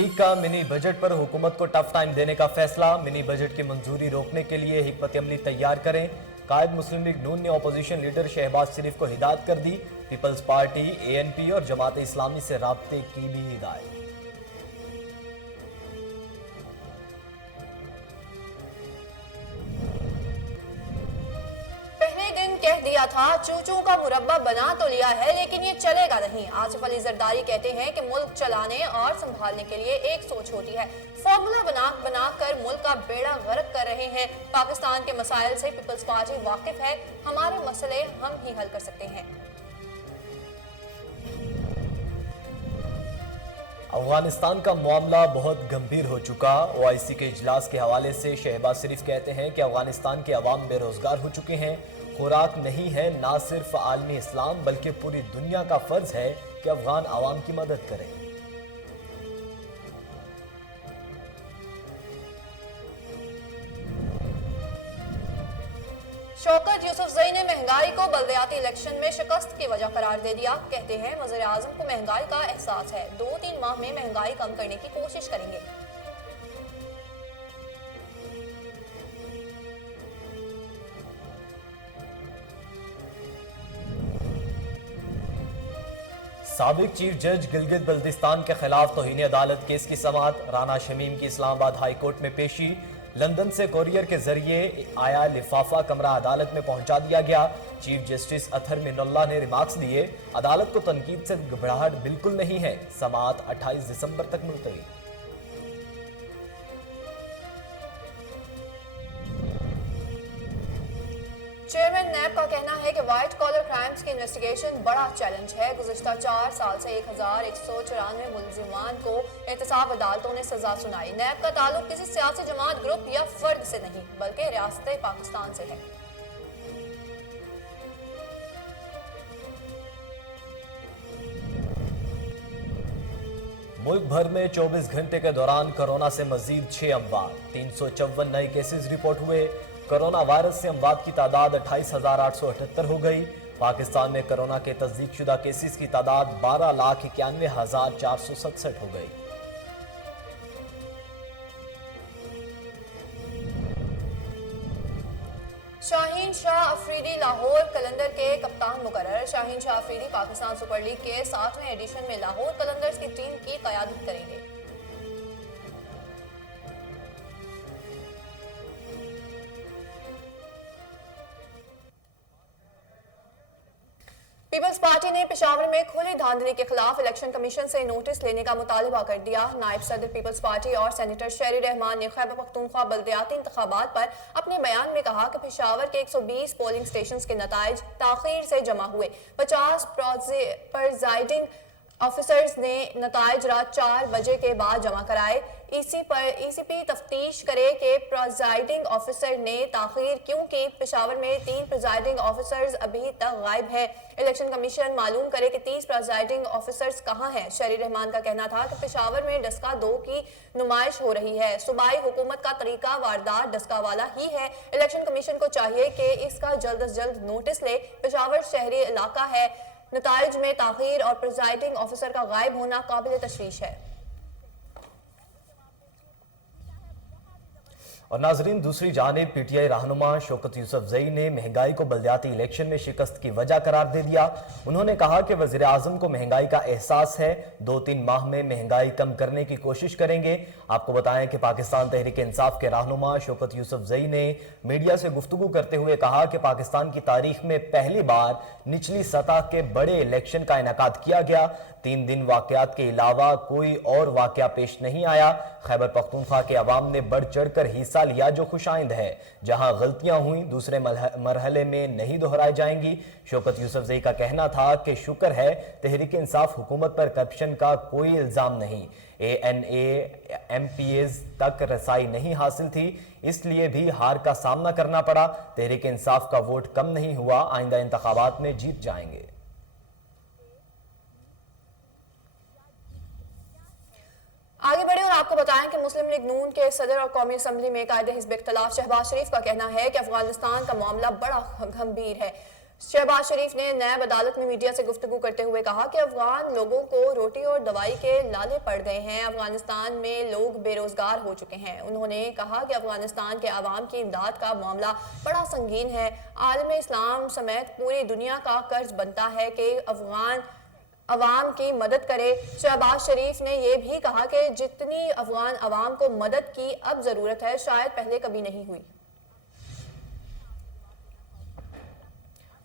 League का mini budget पर हुकूमत को टफ टाइम देने का फैसला। मिनी बजट की मंजूरी रोकने के लिए हिकमत अमली तैयार करें। कायद मुस्लिम लीग नून ने अपोजिशन लीडर शहबाज शरीफ को हिदायत कर दी। पीपल्स पार्टी, ANP और जमात इस्लामी से राब्ते की भी हिदायत। कह दिया था चूचू का मुरब्बा बना तो लिया है लेकिन ये चलेगा नहीं। आसिफ अली जरदारी कहते हैं कि मुल्क चलाने और संभालने के लिए एक सोच होती है, फॉर्मूला बना कर मुल्क का बेड़ा गर्क कर रहे हैं। पाकिस्तान के मसाइल से पीपल्स पार्टी वाकिफ है, हमारे मसले हम ही हल कर सकते हैं। अफगानिस्तान का मामला बहुत गंभीर हो चुका। OIC के इजलास के हवाले से शहबाज शरीफ कहते हैं कि अफगानिस्तान के अवाम बेरोजगार हो चुके हैं। खुराक नहीं है, ना सिर्फ आलमी इस्लाम बल्कि पूरी दुनिया का फर्ज है कि अफगान आवाम की मदद करें। शौकत यूसुफजई ने महंगाई को बल्दियाती इलेक्शन में शिकस्त की वजह करार दे दिया। कहते हैं वज़ीर आज़म को महंगाई का एहसास है, 2-3 माह में महंगाई कम करने की कोशिश करेंगे। साबिक चीफ जज गिलगित बल्तिस्तान के खिलाफ तौहीन अदालत केस की समाअत। राना शमीम की इस्लामाबाद हाई कोर्ट में पेशी। लंदन से कोरियर के जरिए आया लिफाफा कमरा अदालत में पहुंचा दिया गया। चीफ जस्टिस अथर मिनुल्लाह ने रिमार्क्स दिए, अदालत को तनकीद से घबराहट बिल्कुल नहीं है। समाअत 28 दिसंबर तक मुलतवी। चेयरमैन नैब का कहना है कि व्हाइट कॉलर क्राइम्स की इन्वेस्टिगेशन बड़ा चैलेंज है। गुज़िश्ता 4 साल से 1194 मुलजिमान को एहतसाब अदालतों ने सजा सुनाई। नैब का ताल्लुक किसी सियासी जमात, ग्रुप या फर्द से नहीं बल्कि रियासत पाकिस्तान से है। मुल्क भर में 24 घंटे के दौरान कोरोना से मजीद 6 अमवात, 354 नए केसेस रिपोर्ट हुए। कोरोना वायरस से अमवात की तादाद 28,878 हो गई। पाकिस्तान में कोरोना के तस्दीक शुदा केसेस की तादाद 12,91,467 हो गई। शाहीन शाह अफरीदी लाहौर कलंदर के कप्तान मुकर्रर। शाहीन शाह अफरीदी पाकिस्तान सुपर लीग के 7वें एडिशन में लाहौर कलंदर्स की टीम की क़यादत करेंगे। पीपल्स पार्टी ने पेशावर में खुली धांधली के खिलाफ इलेक्शन कमीशन से नोटिस लेने का मुतालबा कर दिया। नायब सदर पीपल्स पार्टी और सेनेटर शेरी रहमान ने खैबर पख्तूनख्वा बल्दियाती इंतखाबात पर अपने बयान में कहा कि पेशावर के 120 पोलिंग स्टेशन के नताइज ताखीर से जमा हुए। 50 प्रिजाइडिंग ऑफिसर्स ने नताइज रात 4 बजे के बाद जमा कराए। ECP तफ्तीश करे कि प्रिजाइडिंग ऑफिसर ने ताखीर क्यों की। पेशावर में 3 प्रिजाइडिंग ऑफिसर्स अभी तक गायब है। इलेक्शन कमीशन मालूम करे कि 30 प्रिजाइडिंग ऑफिसर्स कहां हैं। शरी रहमान का कहना था कि पेशावर में डस्का 2 की नुमाइश हो रही है। सूबाई हुकूमत का तरीका वारदात डस्का वाला ही है। इलेक्शन कमीशन को चाहिए कि इसका जल्द अज जल्द नोटिस ले। पेशावर शहरी इलाका है, नताइज में ताखीर और प्रिजाइडिंग ऑफिसर का गायब होना काबिल तशवीश है। और नाजरीन, दूसरी जानिब PTI रहनुमा शौकत यूसुफजई ने महंगाई को बल्दियाती इलेक्शन में शिकस्त की वजह करार दे दिया। उन्होंने कहा कि वज़ीर आज़म को महंगाई का एहसास है, 2-3 माह में महंगाई कम करने की कोशिश करेंगे। आपको बताएं कि पाकिस्तान तहरीक इंसाफ के रहनुमा शौकत यूसुफजई ने मीडिया से गुफ्तगू करते हुए कहा कि पाकिस्तान की तारीख में पहली बार निचली सतह के बड़े इलेक्शन का इनेकाद किया गया। 3 दिन वाकयात के अलावा कोई और वाकया पेश नहीं आया। खैबर पख्तूनख्वा के अवाम ने बढ़ चढ़ कर हिस्सा लिया, जो खुशाइंद है। जहां गलतियां हुई दूसरे मरहले में नहीं दोहराई जाएंगी। शौकत यूसुफजई का कहना था कि शुक्र है तहरीक इंसाफ हुकूमत पर करप्शन का कोई इल्जाम नहीं, ANA MPAs तक रसाई नहीं हासिल थी, इसलिए भी हार का सामना करना पड़ा। तहरीक इंसाफ का वोट कम नहीं हुआ, आइंदा इंतखाबात में जीत जाएंगे। आगे बढ़े और आपको बताएं कि मुस्लिम लीग नून के सदर और कौमी असम्बली में कायदे हिज़्ब इख्तिलाफ शहबाज शरीफ का कहना है कि अफगानिस्तान का मामला बड़ा गंभीर है। शहबाज शरीफ ने नैब अदालत में मीडिया से गुफ्तगू करते हुए कहा कि अफगान लोगों को रोटी और दवाई के लाले पड़ गए हैं। अफगानिस्तान में लोग बेरोजगार हो चुके हैं। उन्होंने कहा कि अफगानिस्तान के अवाम की इमदाद का मामला बड़ा संगीन है। आलम इस्लाम समेत पूरी दुनिया का कर्ज बनता है कि अफगान अवाम की मदद करे। शहबाज शरीफ ने यह भी कहा कि जितनी अफगान अवाम को मदद की अब जरूरत है, शायद पहले कभी नहीं हुई।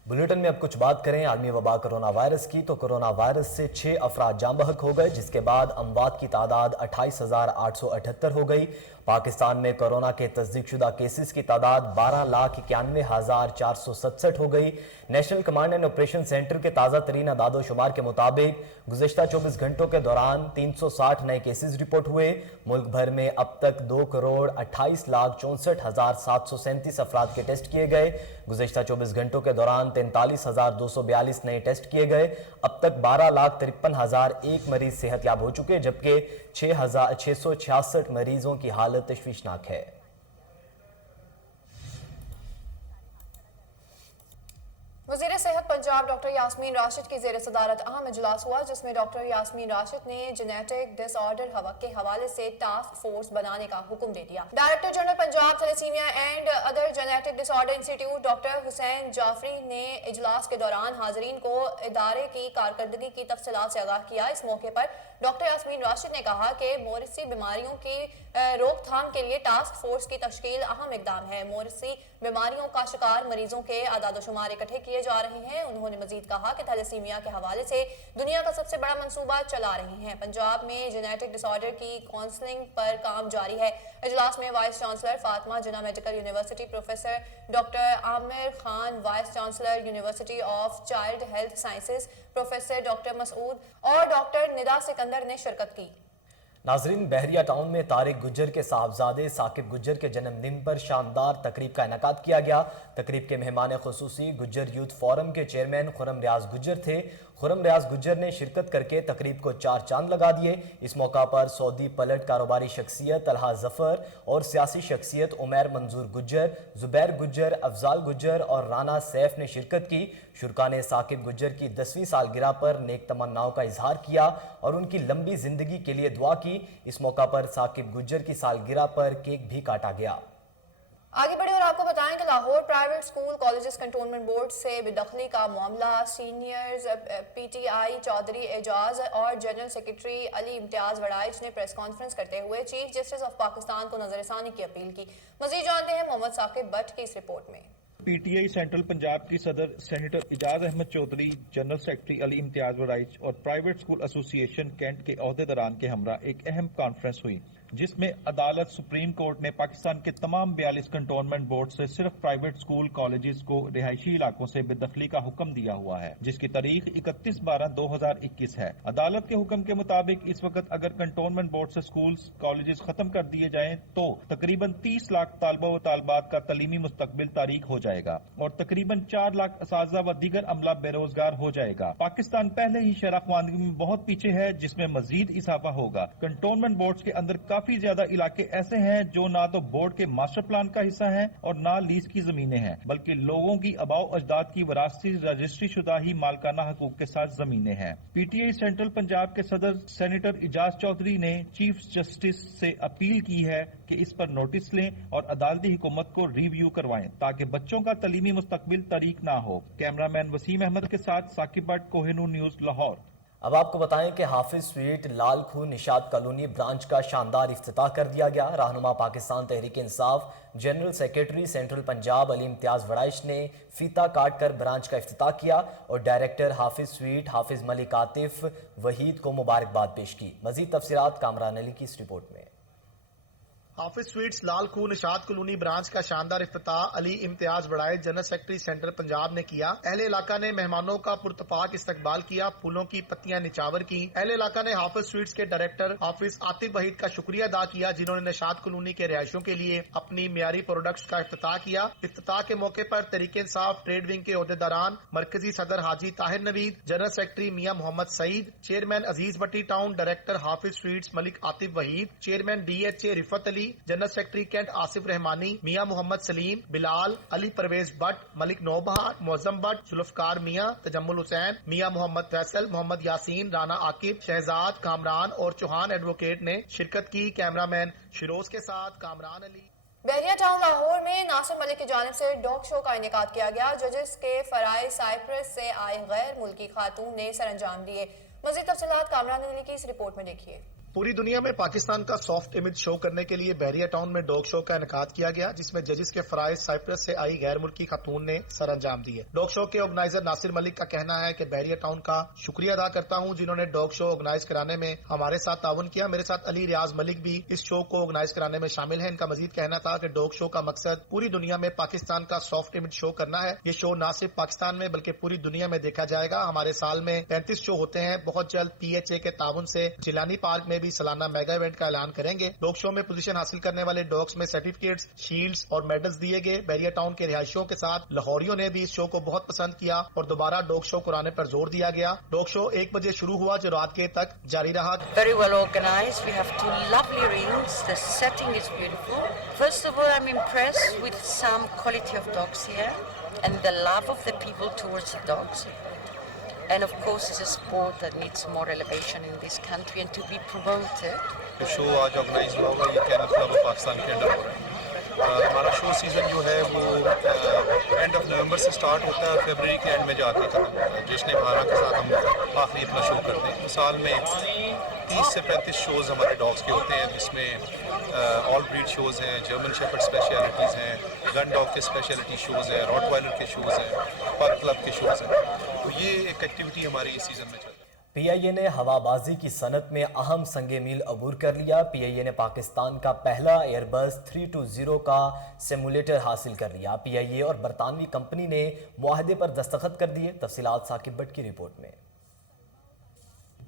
बुलेटिन में अब कुछ बात करें आलमी वबा कोरोना वायरस की। तो कोरोना वायरस से 6 अफराद जाँ बहक हो गए, जिसके बाद अमवात की तादाद 28,878 हो गई। पाकिस्तान में कोरोना के तस्दीक शुदा केसेस की तादाद 12,91,467 हो गई। National command and operation centre के ताज़ा तरीन अदादो शुमार के मुताबिक गुज़िश्ता 24 घंटों के दौरान 360 नए केसेस रिपोर्ट हुए। मुल्क भर में अब तक 2,28,64,737 अफराद के टेस्ट किए गए। गुज़िश्ता 24 घंटों के दौरान 43,242 नए टेस्ट किए गए। अब तक 12,53,001 मरीज सेहतयाब हो चुके, जबकि 6,666 मरीजों की हालत तशवीशनाक है। वज़ीर सेहत पंजाब डॉक्टर यास्मीन राशिद की ज़ेर सदारत अहम इजलास हुआ, जिसमें डॉक्टर यास्मीन राशिद ने जेनेटिक डिसऑर्डर के हवाले से टास्क फोर्स बनाने का हुक्म दे दिया। Director general Punjab thalassaemia and other genetic disorder institute doctor Hussain Jafri ने इजलास के दौरान हाजरीन को इदारे की कारकर्दगी की तफसीलात से आगाह किया। इस मौके पर डॉक्टर यास्मीन राशिद ने कहा कि मोरिसी बीमारियों की रोकथाम के लिए टास्क फोर्स की तश्कील अहम इकदाम है। मोरिसी बीमारियों का शिकार मरीजों के आदादोशुमार इकट्ठे किए जा रहे हैं। उन्होंने मजीद कहा कि थैलेसीमिया के हवाले से दुनिया का सबसे बड़ा मंसूबा चला रहे हैं। पंजाब में जेनेटिक डिसऑर्डर की काउंसलिंग पर काम जारी है। इजलास में vice chancellor Fatima Jinnah medical university, professor doctor Aamir Khan vice chancellor university of child health sciences, professor doctor Masood और डॉक्टर निदा सिकंदर ने शिरकत की। नाजरीन, बहरिया टाउन में तारिक गुज्जर के साहबजादे साकिब गुज्जर के जन्मदिन पर शानदार तकरीब का इनेकाद किया गया। तकरीब के मेहमान खुसूसी गुज्जर यूथ फोरम के चेयरमैन खुरम रियाज गुज्जर थे। खुरम रियाज गुज्जर ने शिरकत करके तकरीब को 4 चांद लगा दिए। इस मौका पर सऊदी पलट कारोबारी शख्सियत तलहा जफर और सियासी शख्सियत उमैर मंजूर गुज्जर, जुबैर गुज्जर, अफजाल गुज्जर और राना सैफ ने शिरकत की। शुरका ने साकिब गुज्जर की 10वीं सालगिरह पर नेक तमन्नाओं का इजहार किया और उनकी लंबी जिंदगी के लिए दुआ की। इस मौका पर साकिब गुज्जर की सालगिरह पर केक भी काटा गया। आगे बढ़े और आपको बताएं कि Lahore private school colleges cantonment board से बेदखली का मामला सीनियर्स पीटीआई चौधरी एजाज और जनरल सेक्रेटरी अली इम्तियाज वड़ाइच ने प्रेस कॉन्फ्रेंस करते हुए चीफ जस्टिस ऑफ पाकिस्तान को नजरसानी की अपील की। मजीद जानते हैं मोहम्मद साकिब भट्ट की इस रिपोर्ट में। पीटीआई सेंट्रल पंजाब की सदर senator Ijaz Ahmad Chaudhry, general secretary Ali Imtiaz Waraich और प्राइवेट स्कूल एसोसिएशन कैंट के अहदेदारान के हमरा एक अहम कॉन्फ्रेंस हुई, जिसमें अदालत सुप्रीम कोर्ट ने पाकिस्तान के तमाम 42 कंटोनमेंट बोर्ड से सिर्फ प्राइवेट स्कूल कॉलेजेस को रिहायशी इलाकों से बेदखली का हुक्म दिया हुआ है, जिसकी तारीख 31/12/2021 है। अदालत के हुक्म के मुताबिक इस वक्त अगर कंटोनमेंट बोर्ड से स्कूल कॉलेजेस खत्म कर दिए जाएं तो तकरीबन 30 लाख तालबा व तालबात का तलीमी मुस्तकबिल तारीख हो जाएगा और तकरीबन 4 लाख असातिज़ा व दीगर अमला बेरोजगार हो जाएगा। पाकिस्तान पहले ही शराखवानगी में बहुत पीछे है, जिसमें मजीद इजाफा होगा। कंटोनमेंट बोर्ड के अंदर काफी ज्यादा इलाके ऐसे हैं जो ना तो बोर्ड के मास्टर प्लान का हिस्सा हैं और ना लीज की जमीनें हैं, बल्कि लोगों की आबाओ अजदाद की वरासती रजिस्ट्री शुदा ही मालकाना हकूक के साथ जमीनें हैं। पीटीआई सेंट्रल पंजाब के सदर सेनेटर इजाज चौधरी ने चीफ जस्टिस से अपील की है कि इस पर नोटिस लें और अदालती हुकूमत को रिव्यू करवाएं ताकि बच्चों का तलीमी मुस्तकबिल तारीक ना हो। कैमरामैन वसीम अहमद के साथ साकिब भट्ट, कोहिनूर न्यूज, लाहौर। अब आपको बताएं कि हाफिज स्वीट लाल खू निशात कॉलोनी ब्रांच का शानदार इफ्तिताह कर दिया गया। रहनुमा Pakistan Tehreek Insaf general secretary central Punjab Ali Imtiaz Waraich ने फीता काट कर ब्रांच का इफ्तिताह किया और डायरेक्टर हाफिज स्वीट हाफिज मलिक आतिफ वहीद को मुबारकबाद पेश की। मजीद तफसीरात कामरान अली की इस रिपोर्ट में। हाफिज स्वीट्स लाल खू निशात कॉलोनी ब्रांच का शानदार इफ्तिताह Ali Imtiaz Waraich general secretary central Punjab ने किया। अहले इलाका ने मेहमानों का पुरतपाक इस्तकबाल किया, फूलों की पत्तियां निचावर की। अहले इलाका ने हाफिज स्वीट्स के डायरेक्टर हाफिज आतिफ वहीद का शुक्रिया अदा किया, जिन्होंने निशात कॉलोनी के रिहायशियों के लिए अपनी मियारी प्रोडक्ट्स का इफ्तिताह किया। इफ्तिताह के मौके पर तरीके इंसाफ ट्रेड विंग के अहदेदारान, मरकजी सदर Haji Tahir Naveed, general secretary Mian Mohammad Saeed, chairman Aziz Bhatti town, director Hafiz sweets Malik Atif Waheed, chairman DHA Rifat Ali, Chaudhry, general secretary cantt Asif Rehmani, Mian Mohammad Saleem, Bilal, Ali Parvez Bhatt, Malik Naubahar, Moazzam Bhatt, Zulfiqar Mian, Tajammul Hussain, Mian Mohammad Faisal, Mohammad Yasin, Rana Aqib, Shahzad, Kamran और चौहान एडवोकेट ने शिरकत की। कैमरामैन शिरोज के साथ कामरान अली। बहरिया टाउन लाहौर में नासिर मलिक की जानिब से डॉग शो का इनेकाद किया गया। जजेस के फराइज साइप्रस से आए गैर मुल्की खातून ने सर अंजाम दिए। मज़ीद तफसीलात कामरान अली की इस रिपोर्ट में देखिए। पूरी दुनिया में पाकिस्तान का सॉफ्ट इमेज शो करने के लिए बहरिया टाउन में डॉग शो का इनेकाद किया गया, जिसमें जजिस के फराइज साइप्रस से आई गैर मुल्की खातून ने सर अंजाम दिए। डॉग शो के ऑर्गेनाइजर नासिर मलिक का कहना है कि बहरिया टाउन का शुक्रिया अदा करता हूं जिन्होंने डॉग शो ऑर्गेनाइज कराने में हमारे साथ ताउन किया। मेरे साथ अली रियाज मलिक भी इस शो को ऑर्गेनाइज कराने में शामिल है। इनका मजीद कहना था कि डॉग शो का मकसद पूरी दुनिया में पाकिस्तान का सॉफ्ट इमेज शो करना है। ये शो न सिर्फ पाकिस्तान में बल्कि पूरी दुनिया में देखा जाएगा। हमारे साल में 35 शो होते हैं। बहुत जल्द PHA के ताउन से जिलानी पार्क में भी सालाना मेगा का ऐलान करेंगे। डॉग शो में पोजीशन हासिल करने वाले डॉग्स में सर्टिफिकेट्स, शील्ड्स और मेडल्स दिए गए। बहरिया टाउन के रिहायशियों के साथ लाहौरियों ने भी इस शो को बहुत पसंद किया और दोबारा डॉग शो कराने पर जोर दिया गया। डॉग शो 1 बजे शुरू हुआ जो रात के तक जारी रहा। Very well organized. We have 2 lovely rings. The setting is beautiful. First of all, I'm impressed with some quality of dogs here and the love of the people towards the dogs. And of course, it's a sport that needs more elevation in this country and to be promoted. जो show आज organise हुआ होगा ये canal club of Pakistan के under हो रहा है। हमारा शो सीज़न जो है वो एंड ऑफ नवंबर से स्टार्ट होता है और फरवरी के एंड में जाके खत्म होता है। जश्न बहारा के साथ हम आखिरी अपना शो करते हैं। साल में 30 से 35 शोज़ हमारे डॉग्स के होते हैं, जिसमें ऑल ब्रीड शोज़ हैं, जर्मन शेफर्ड स्पेशलिटीज़ हैं, गन डॉग के स्पेशलिटी शोज़ हैं, रॉटवाइलर के शोज़ हैं, पग क्लब के शोज़ हैं। तो ये एक एक्टिविटी हमारी इस सीज़न में चल रही है। PIA ने हवाबाजी की सनत में अहम संगे मील अबूर कर लिया। PIA ने पाकिस्तान का पहला एयरबस 320 का सिमुलेटर हासिल कर लिया। PIA और बरतानवी कंपनी ने मुआहदे पर दस्तखत कर दिए। तफसीलात साकिब भट्ट की रिपोर्ट में।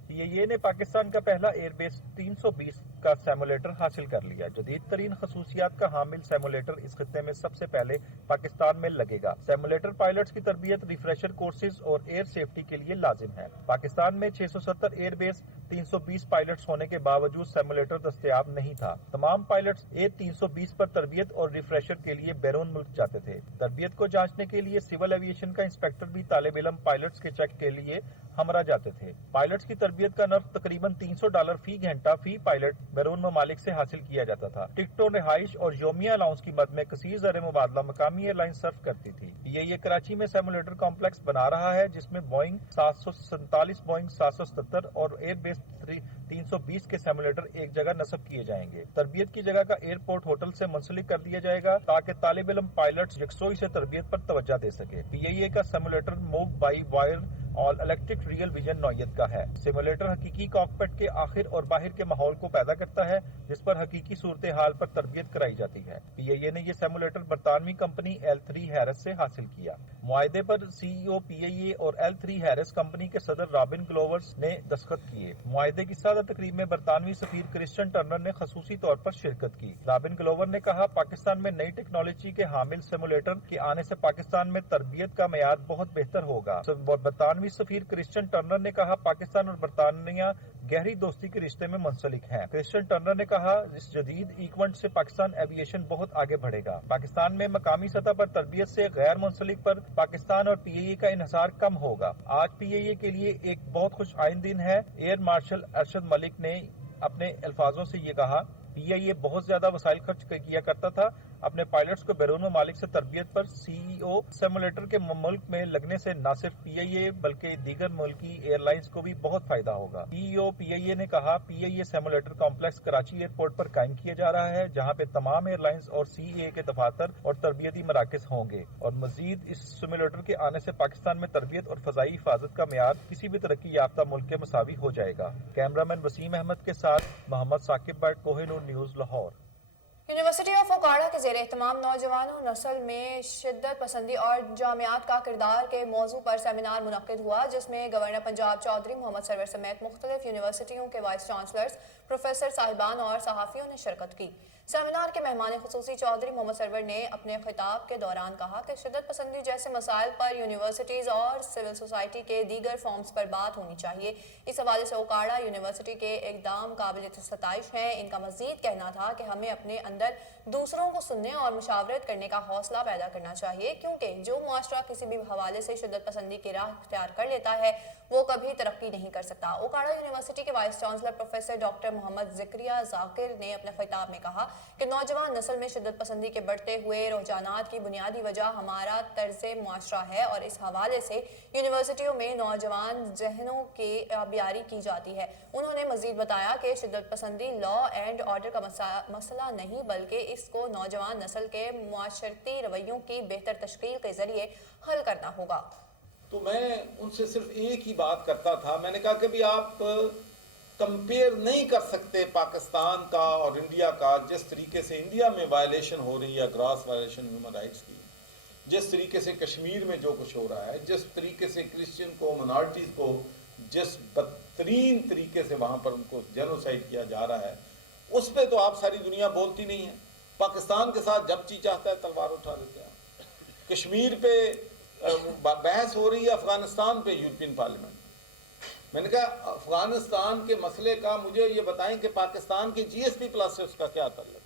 PIA ने पाकिस्तान का पहला एयरबेस 320 का सिमुलेटर हासिल कर लिया। जदीद तरीन खसूसियात का हामिल सिमुलेटर इस खित्ते में सबसे पहले पाकिस्तान में लगेगा। सिमुलेटर पायलट्स की तरबियत, रिफ्रेशर कोर्सेज और एयर सेफ्टी के लिए लाजिम है। पाकिस्तान में 670 एयरबेस 320 पायलट्स होने के बावजूद सिमुलेटर दस्तयाब नहीं था। तमाम पायलट्स A320 पर तरबियत और रिफ्रेशर के लिए बैरून मुल्क जाते थे। तरबियत को जांचने के लिए सिविल एविएशन का इंस्पेक्टर भी तालिब इल्म पायलट्स के चेक के लिए हमरा जाते थे। पायलट्स की तरबियत का नर्फ तकरीबन $300 फी घंटा फी पायलट बैरून ममालिक से हासिल किया जाता था। टिकटों, रिहाइश और योमिया अलाउंस की मद में कसीर ज़र मुबादला मकामी एयरलाइन सर्व करती थी। ये कराची में सिमुलेटर कॉम्प्लेक्स बना रहा है, जिसमें बोइंग 747, बोइंग 777 और एयरबेस 320 के सिमुलेटर एक जगह नस्ब किए जाएंगे। तरबियत की जगह का एयरपोर्ट होटल से मुंसलिक कर दिया जाएगा ताकि तालिब इल्म पायलट्स यकसोई से तरबियत पर तवज्जो दे सके। PIA का सिमुलेटर मूव बाई वायर और इलेक्ट्रिक रियल विजन नौयत का है। सिमुलेटर हकीकी कॉकपिट के आखिर और बाहर के माहौल को पैदा करता है, जिस पर हकीकी सूरत हाल पर तरबियत कराई जाती है। PIA ने यह सिमुलेटर बरतानवी कंपनी L3 हैरिस से हासिल किया। मुआहदे पर CEO PIA और L3 हैरिस कंपनी के सदर रॉबिन ग्लोवर्स ने दस्तखत किए। मुआहदे की सादा तकरीब में बरतानवी सफीर क्रिश्चियन टर्नर ने खसूसी तौर पर शिरकत की। रॉबिन ग्लोवर ने कहा, पाकिस्तान में नई टेक्नोलॉजी के हामिल सिमुलेटर के आने से पाकिस्तान में तरबियत का मेयार बहुत बेहतर होगा। बरतानवी सफीर क्रिश्चियन टर्नर ने कहा, पाकिस्तान और बरतानिया गहरी दोस्ती के रिश्ते में मुंसलिक हैं। क्रिश्चियन टर्नर ने कहा, इस जदीद इक्वेंट से पाकिस्तान एविएशन बहुत आगे बढ़ेगा। पाकिस्तान में मकामी सतह पर तरबियत से गैर मुंसलिक पर पाकिस्तान और PIA का इन्हिसार कम होगा। आज PIA के लिए एक बहुत खुश आइन दिन है। एयर मार्शल अरशद मलिक ने अपने अल्फाजों से ये कहा, PIA बहुत ज्यादा वसाइल खर्च किया करता था अपने पायलट्स को बैरून ममालिक से तरबियत पर। CEO सिमुलेटर के मुल्क में लगने से न सिर्फ PIA बल्कि दीगर मुल्की एयरलाइंस को भी बहुत फायदा होगा। CEO PIA ने कहा, PIA simulator complex Karachi airport पर कायम किया जा रहा है, जहां पे तमाम एयरलाइंस और CAA के दफातर और तरबियती मराकज होंगे और मजीद इस सिमुलेटर के आने से पाकिस्तान में तरबियत और फजाई हिफाजत का मेयार किसी भी तरक्की याफ्ता मुल्क के मुसावी हो जाएगा। कैमरामैन वसीम अहमद के साथ Mohammad Saqib Bhatt, Kohinoor news, Lahore. University of Okara के ज़ेरे एहतमाम नौजवानों नस्ल में शिद्दत पसंदी और जामियात का किरदार के मौजू पर सेमिनार मुनक्किद हुआ, जिसमें गवर्नर पंजाब चौधरी मोहम्मद सरवर समेत मुख्तलिफ यूनिवर्सिटियों के वाइस चांसलर्स प्रोफेसर साहिबान और सहाफ़ियों ने शिरकत की। सेमिनार के मेहमान खुसूसी चौधरी मोहम्मद सरवर ने अपने खिताब के दौरान कहा कि शिद्दत पसंदी जैसे मसाइल पर यूनिवर्सिटीज़ और सिविल सोसाइटी के दीगर फॉर्म्स पर बात होनी चाहिए। इस हवाले से ओकाड़ा यूनिवर्सिटी के इक़दाम काबिल सताइश हैं। इनका मज़ीद कहना था कि हमें अपने अंदर दूसरों को सुनने और मुशावरत करने का हौसला पैदा करना चाहिए, क्योंकि जो मुआशरा किसी भी हवाले से शिद्दत पसंदी की राह इख्तियार कर लेता है वो कभी तरक्की नहीं कर सकता। ओकाड़ा यूनिवर्सिटी के vice chancellor professor doctor Mohammad Zakariya Zakir ने अपने खिताब में कहा कि नौजवान नस्ल में शिद्दत पसंदी के बढ़ते हुए रुझानात की बुनियादी वजह हमारा तर्ज मुआशरा है और इस हवाले से यूनिवर्सिटियों में नौजवान जहनों की आबियारी की जाती है। उन्होंने मजीद बताया कि शिद्दत पसंदी लॉ एंड ऑर्डर का मसला नहीं, बल्कि इसको नौजवान नस्ल के मुआशरती रवैयों की बेहतर तश्कील के जरिए हल करना होगा। तो मैं उनसे सिर्फ एक ही बात करता था, मैंने कहा कि भी आप कंपेयर नहीं कर सकते पाकिस्तान का और इंडिया का, जिस तरीके से इंडिया में वायलेशन हो रही है, ग्रॉस वायलेशन ह्यूमन राइट्स की, जिस तरीके से कश्मीर में जो कुछ हो रहा है, जिस तरीके से क्रिश्चियन को, माइनॉरिटीज़ को जिस बदतरीन तरीके से वहाँ पर उनको जेनोसाइड किया जा रहा है, उस पर तो आप सारी दुनिया बोलती नहीं है। पाकिस्तान के साथ जब जी चाहता है तलवार उठा लेते हैं। कश्मीर पे बहस हो रही है, अफगानिस्तान पे यूरोपियन पार्लियामेंट। मैंने कहा अफगानिस्तान के मसले का मुझे ये बताएं कि पाकिस्तान के GSP प्लस से उसका क्या ताल्लुक।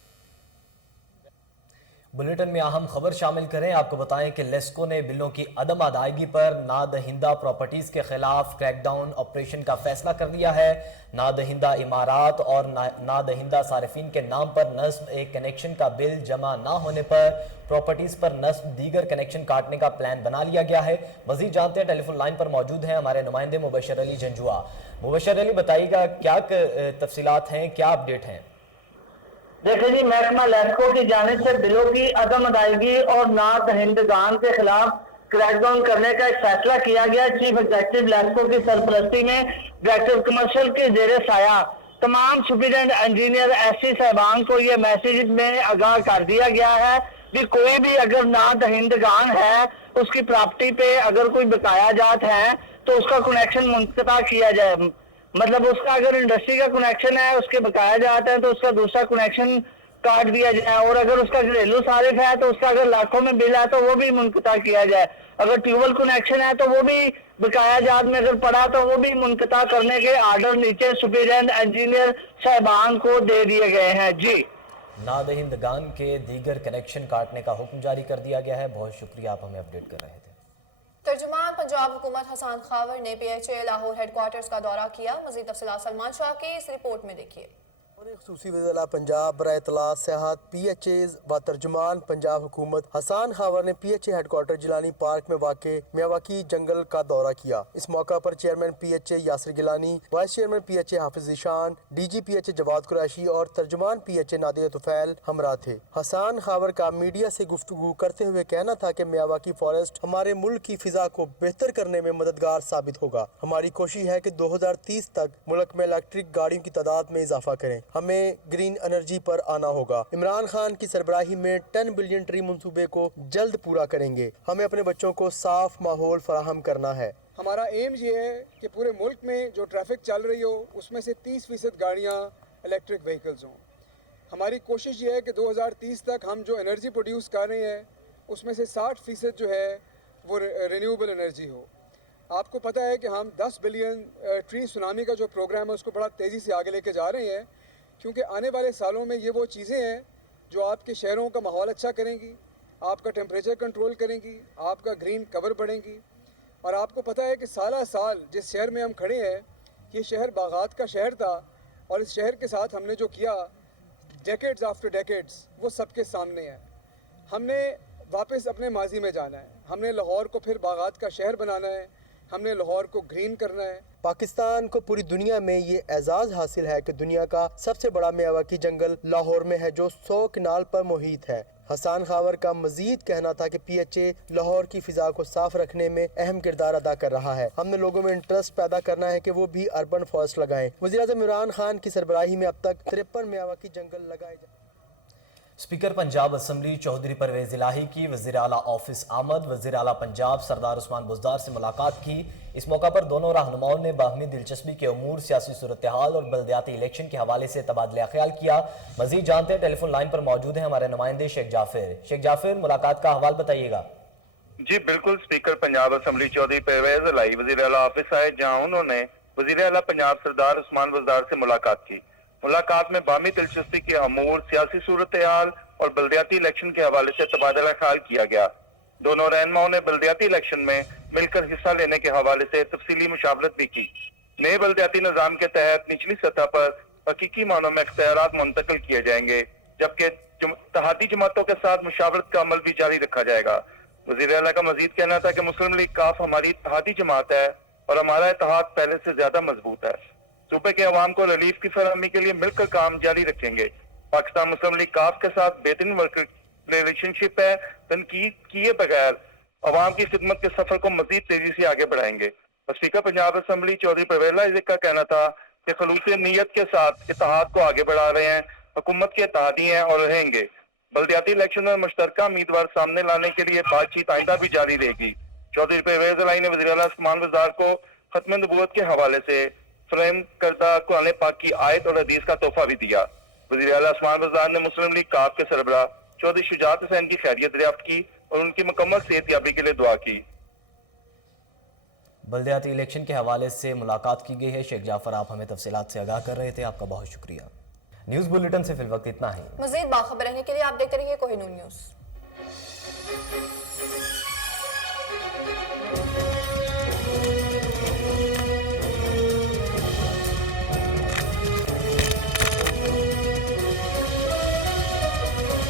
बुलेटिन में अहम खबर शामिल करें। आपको बताएं कि लेस्को ने बिलों की अदम अदायगी पर नादहिंदा प्रॉपर्टीज के खिलाफ क्रैकडाउन ऑपरेशन का फैसला कर लिया है। नादहिंदा इमारात और नादहिंदा सारिफिन के नाम पर नस्ब एक कनेक्शन का बिल जमा ना होने पर प्रॉपर्टीज पर नस्ब दीगर कनेक्शन काटने का प्लान बना लिया गया है। मजीद जानते हैं, टेलीफोन लाइन पर मौजूद हैं हमारे नुमाइंदे मुबशर अली जंजुआ। मुबशर अली, बताइएगा क्या तफसीलात हैं, क्या अपडेट हैं? देखिए जी, महकमा लेस्को की जानिब से बिलों की अदम अदायगी और नादहिंदगान के खिलाफ क्रैकडाउन करने का एक फैसला किया गया। चीफ एग्जीक्यूटिव लेस्को की सरपरस्ती में डायरेक्टर कमर्शियल के जेर साया तमाम सुपरिटेंडेंट इंजीनियर SC साहबान को ये मैसेज में आगाह कर दिया गया है कि कोई भी अगर नादहिंदगान है, उसकी प्रॉपर्टी पे अगर कोई बकाया जात है तो उसका कनेक्शन मुनक़ता किया जाए। मतलब उसका अगर इंडस्ट्री का कनेक्शन है, उसके बकाया जाता है तो उसका दूसरा कनेक्शन काट दिया जाए, और अगर उसका घरेलू सारिफ है तो उसका अगर लाखों में बिल है तो वो भी मुनक़ता किया जाए। अगर ट्यूबवेल कनेक्शन है तो वो भी बकाया जात में अगर पड़ा तो वो भी मुनक़ता करने के आर्डर नीचे सुपरिटेंडेंट इंजीनियर साहबान को दे दिए गए हैं। जी, नादहिंदगान के दीगर कनेक्शन काटने का हुक्म जारी कर दिया गया है। बहुत शुक्रिया, आप हमें अपडेट कर रहे थे। तर्जुमान पंजाब हुकूमत हसन खावर ने PHA लाहौर हेडक्वार्टर्स का दौरा किया। मज़ीद तफसीलात सलमान शाह की इस रिपोर्ट में देखिए। खुसूसी वज़ीर पंजाब बराए इत्तलात सियाहत PHAs व तर्जुमान पंजाब हुकूमत हसन खावर ने PHA हेडक्वार्टर जिलानी पार्क में वाक़े मियावाकी जंगल का दौरा किया। इस मौका पर chairman PHA Yasir Gilani, vice chairman PHA Hafiz Ishan, DG PHA Jawad Qureshi और तर्जुमान PHA नादिया तुफैल हमरा थे। हसन खावर का मीडिया से गुफ्तगू करते हुए कहना था कि मियावाकी फॉरेस्ट हमारे मुल्क की फिजा को बेहतर करने में मददगार साबित होगा। हमारी कोशिश है कि 2030 तक मुल्क में इलेक्ट्रिक गाड़ियों की तादाद में इजाफा करें। हमें ग्रीन एनर्जी पर आना होगा। इमरान खान की सरबराही में 10 बिलियन ट्री मंसूबे को जल्द पूरा करेंगे। हमें अपने बच्चों को साफ माहौल फराहम करना है। हमारा एम ये है कि पूरे मुल्क में जो ट्रैफिक चल रही हो उसमें से 30% गाड़ियाँ इलेक्ट्रिक व्हीकल्स हों। हमारी कोशिश ये है कि 2030 तक हम जो एनर्जी प्रोड्यूस कर रहे हैं उसमें से 60% जो है वो रिन्यूएबल एनर्जी हो। आपको पता है कि हम 10 बिलियन ट्री सुनामी का जो प्रोग्राम है उसको बड़ा तेज़ी से आगे लेके जा रहे हैं, क्योंकि आने वाले सालों में ये वो चीज़ें हैं जो आपके शहरों का माहौल अच्छा करेंगी, आपका टेम्परेचर कंट्रोल करेंगी, आपका ग्रीन कवर बढ़ेंगी। और आपको पता है कि साल जिस शहर में हम खड़े हैं ये शहर बागात का शहर था, और इस शहर के साथ हमने जो किया डेकेड्स आफ्टर डेकेड्स वो सबके सामने है। हमने वापस अपने माजी में जाना है। हमने लाहौर को फिर बागात का शहर बनाना है, हमने लाहौर को ग्रीन करना है। पाकिस्तान को पूरी दुनिया में ये एजाज़ हासिल है कि दुनिया का सबसे बड़ा मियावाकी जंगल लाहौर में है, जो 100 कनाल पर मुहित है। हसन खावर का मजीद कहना था कि PHA लाहौर की फिजा को साफ रखने में अहम किरदार अदा कर रहा है। हमने लोगों में इंटरेस्ट पैदा करना है कि वो भी अर्बन फॉरेस्ट लगाएं। वज़ीर-ए-आज़म इमरान खान की सरबराही में अब तक 53 मियावाकी जंगल लगाए स्पीकर पंजाब असम्बली चौधरी परवेज इलाही की वज़ीर आला ऑफिस आमद। वज़ीर आला पंजाब सरदार उस्मान बुज़दार से मुलाकात की। इस मौका पर दोनों रहनुमाओं ने बाहमी दिलचस्पी के उमूर, सियासी सूरत हाल और बल्दियाती इलेक्शन के हवाले से तबादला ख्याल किया। मजीद जानते हैं, टेलीफोन लाइन पर मौजूद हैं हमारे नुमाइंदे शेख जाफिर। शेख जाफिर, मुलाकात का हवाल बताइएगा। जी बिल्कुल, स्पीकर पंजाब असम्बली चौधरी परवेज इलाही वज़ीर आला ऑफिस आए, जहां उन्होंने वज़ीर आला पंजाब सरदार उस्मान बुज़दार से मुलाकात की। मुलाकात में बाहमी दिलचस्पी के अमूर, सियासी सूरत हाल और बल्दियाती इलेक्शन के हवाले से तबादला ख्याल किया गया। दोनों रहनुमाओं ने बल्दियाती इलेक्शन में मिलकर हिस्सा लेने के हवाले से तफसीली मुशावरत भी की। नए बल्दियाती निज़ाम के तहत निचली सतह पर हकीकी मानों में इख्तियारात मुंतकिल किए जाएंगे, जबकि इत्तेहादी जमातों के साथ मुशावरत का अमल भी जारी रखा जाएगा। वज़ीर आला का मजीद कहना था कि मुस्लिम लीग काफ हमारी इत्तेहादी जमात है और हमारा इत्तेहाद पहले से ज्यादा मजबूत है। सूबे के अवाम को रिलीफ की फराहमी के लिए मिलकर काम जारी रखेंगे। पाकिस्तान मुस्लिम लीग काफ के साथ बेहतरीन वर्किंग रिलेशनशिप है। तनकीद किए बगैर अवाम की खिदमत के सफर को मजीद तेजी से आगे बढ़ाएंगे। स्पीकर पंजाब असम्बली चौधरी परवेज इलाही का कहना था कि खलूस नीयत के साथ इत्तेहाद को आगे बढ़ा रहे हैं, हुकूमत के इत्तेहादी हैं और रहेंगे। बल्दियाती इलेक्शन में मुश्तरका उम्मीदवार सामने लाने के लिए बातचीत आइंदा भी जारी रहेगी। चौधरी परवेज इलाही ने वज़ीर आला उस्मान बुज़दार को खत्म नबूवत के हवाले से फ्रेम करदा कुरान पाक की आयत और हदीस का तोहफा भी दिया। वज़ीर आला उस्मान बुज़दार ने मुस्लिम लीग काफ के सरबराह चौधरी शुजात हुसैन की खैरियत दरियाफ्त की और उनकी मुकम्मल सेहतयाबी के लिए दुआ की। बल्दियाती इलेक्शन के हवाले से मुलाकात की गई है। शेख जाफर, आप हमें तफसीलात से आगाह कर रहे थे, आपका बहुत शुक्रिया। न्यूज़ बुलेटिन से फिल वक्त इतना ही। मज़ीद बाखबर रहने के लिए आप देखते रहिए कोहिनूर न्यूज़।